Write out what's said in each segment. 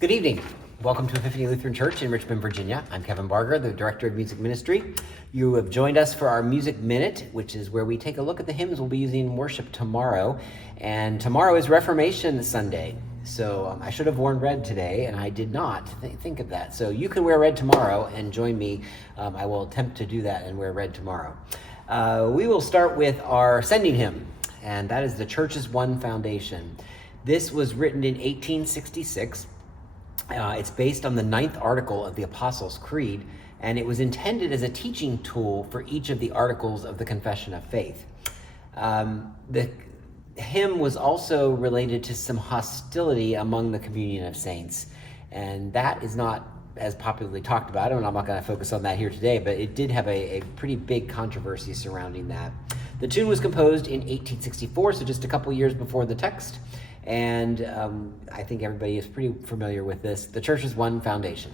Good evening. Welcome to Epiphany Lutheran Church in Richmond, Virginia. I'm Kevin Barger, the Director of Music Ministry. You have joined us for our Music Minute, which is where we take a look at the hymns we'll be using in worship tomorrow. And tomorrow is Reformation Sunday. So I should have worn red today, and I did not think of that. So you can wear red tomorrow and join me. I will attempt to do that and wear red tomorrow. We will start with our sending hymn, and that is the Church's One Foundation. This was written in 1866. It's based on the 9th article of the Apostles' Creed, and it was intended as a teaching tool for each of the articles of the Confession of Faith. The hymn was also related to some hostility among the communion of saints, and that is not as popularly talked about, and I'm not going to focus on that here today, but it did have a pretty big controversy surrounding that. The tune was composed in 1864, so just a couple years before the text. And I think everybody is pretty familiar with this. The Church's One Foundation.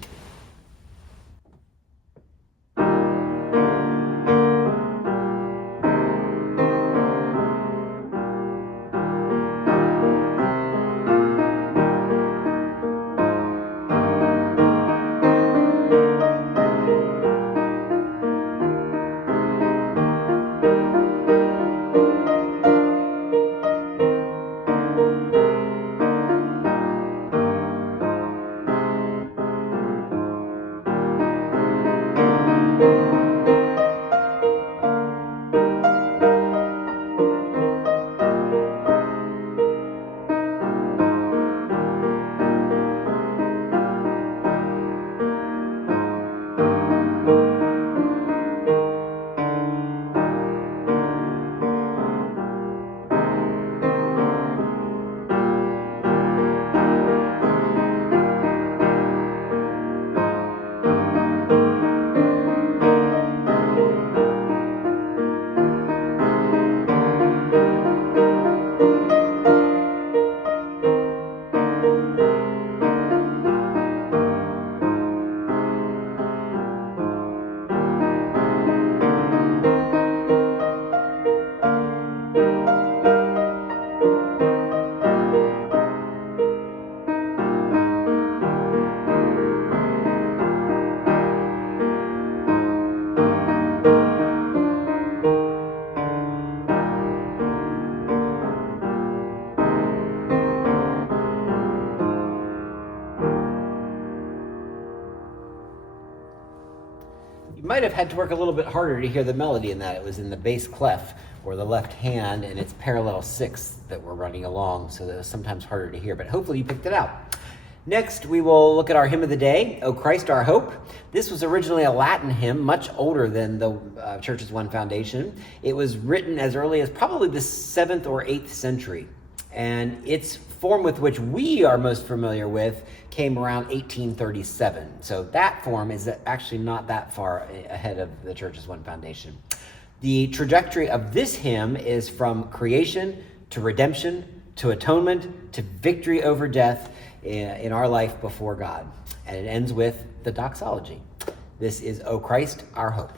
Might have had to work a little bit harder to hear the melody in that. It was in the bass clef, or the left hand, and it's parallel sixths that we're running along, so that was sometimes harder to hear, but hopefully you picked it out. Next, we will look at our hymn of the day, O Christ Our Hope. This was originally a Latin hymn, much older than the Church's One Foundation. It was written as early as probably the 7th or 8th century, and its form with which we are most familiar with came around 1837. So that form is actually not that far ahead of the Church's One Foundation. The trajectory of this hymn is from creation to redemption to atonement to victory over death in our life before God. And it ends with the doxology. This is O Christ, Our Hope.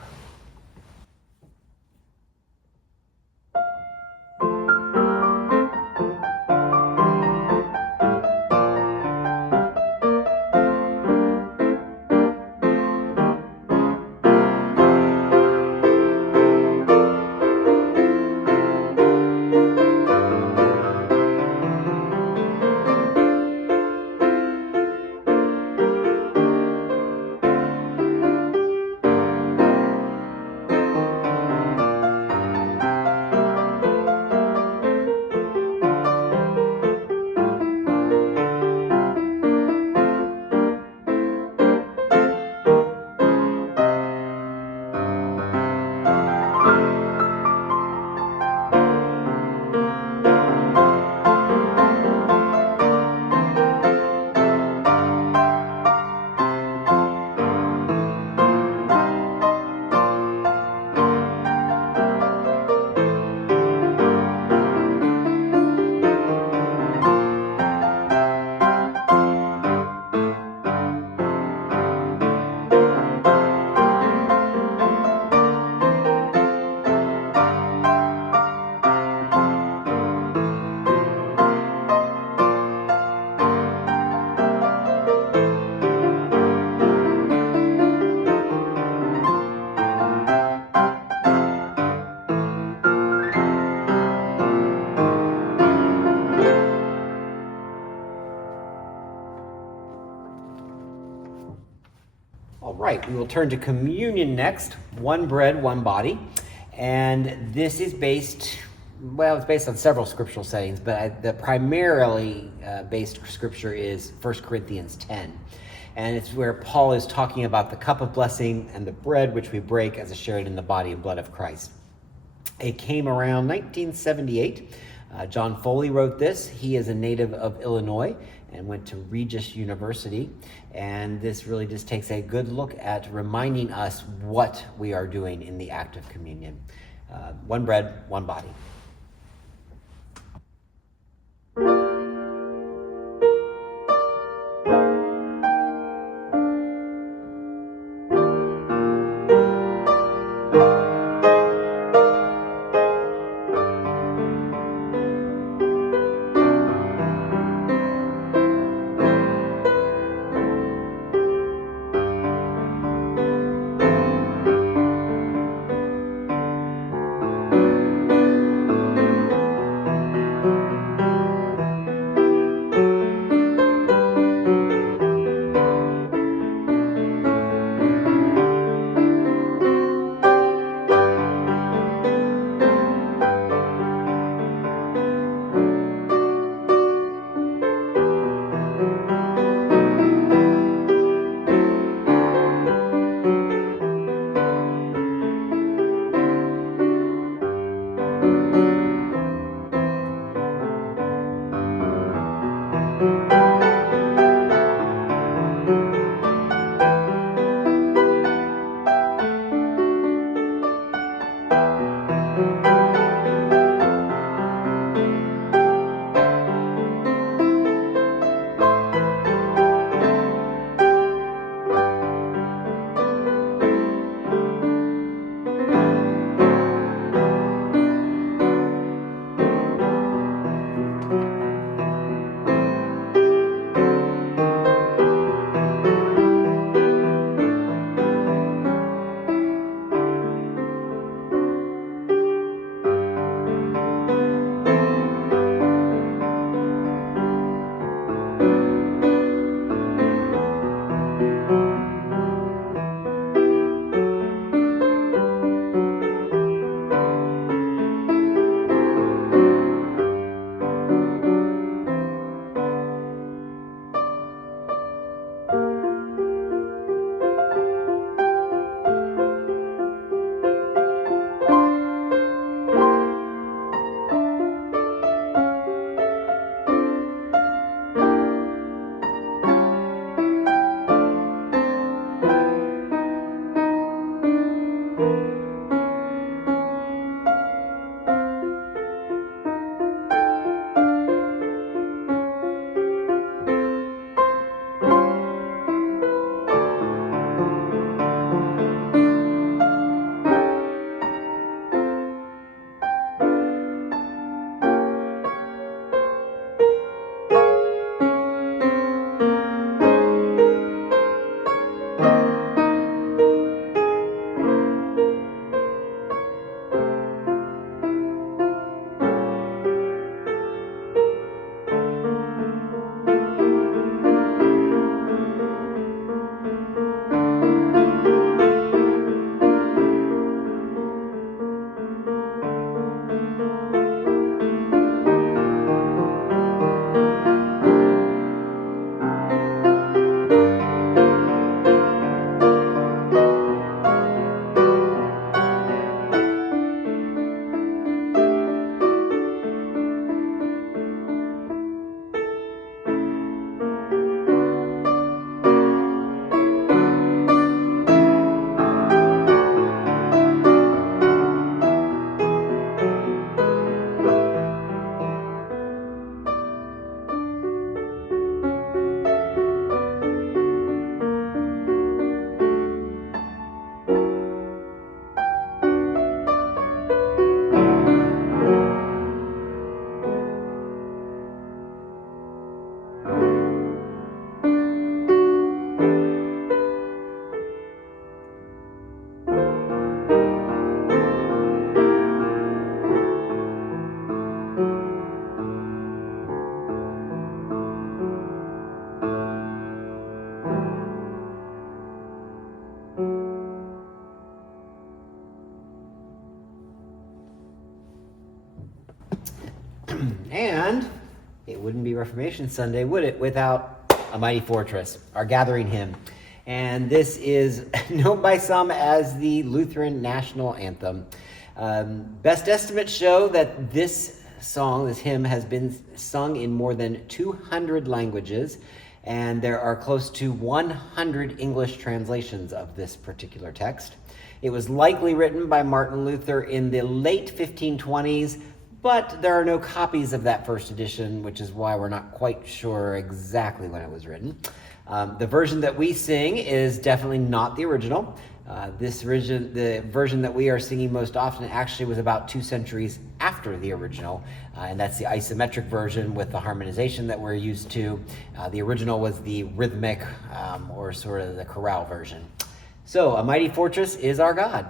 right, we will turn to communion next. One bread, one body. And this is based, well, it's based on several scriptural settings, but the primarily based scripture is 1 Corinthians 10. And it's where Paul is talking about the cup of blessing and the bread which we break as a shared in the body and blood of Christ. It came around 1978. John Foley wrote this. He is a native of Illinois and went to Regis University. And this really just takes a good look at reminding us what we are doing in the act of communion. One bread, one body. And it wouldn't be Reformation Sunday, would it, without A Mighty Fortress, our gathering hymn. And this is known by some as the Lutheran National Anthem. Best estimates show that this song, this hymn, has been sung in more than 200 languages, and there are close to 100 English translations of this particular text. It was likely written by Martin Luther in the late 1520s, but there are no copies of that first edition, which is why we're not quite sure exactly when it was written. The version that we sing is definitely not the original. The version that we are singing most often actually was about 2 centuries after the original, and that's the isometric version with the harmonization that we're used to. The original was the rhythmic, or sort of the chorale version. So, A Mighty Fortress is our God.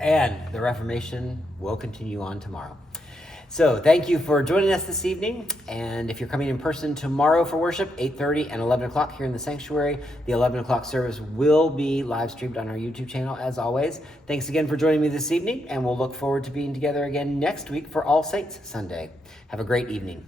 And the Reformation will continue on tomorrow. So thank you for joining us this evening. And if you're coming in person tomorrow for worship, 8:30 and 11 o'clock here in the sanctuary, the 11 o'clock service will be live streamed on our YouTube channel as always. Thanks again for joining me this evening, and we'll look forward to being together again next week for All Saints Sunday. Have a great evening.